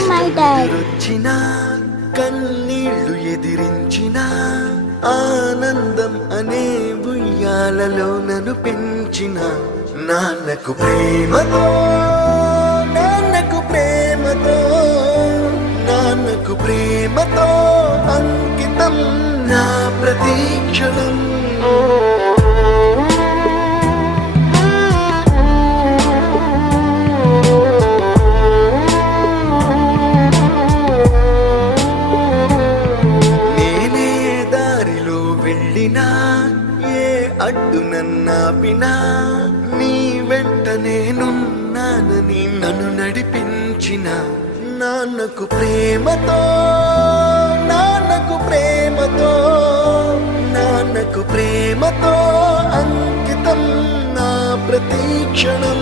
my dad. వచ్చిన కన్నీళ్లు ఎదిరించిన ఆనందం అనే ఉయ్యాలలో నన్ను పెంచిన నాన్నకు ప్రేమతో నాన్నకు ప్రేమతో నాన్నకు ప్రేమతో అంకితం నా ప్రతీక్షణం. ఏ అడ్డు నన్నాపినా నీ వెంట నేనున్నానని నన్ను నడిపించిన నాన్నకు ప్రేమతో నాన్నకు ప్రేమతో నాన్నకు ప్రేమతో అంకితం నా ప్రతీక్షణం.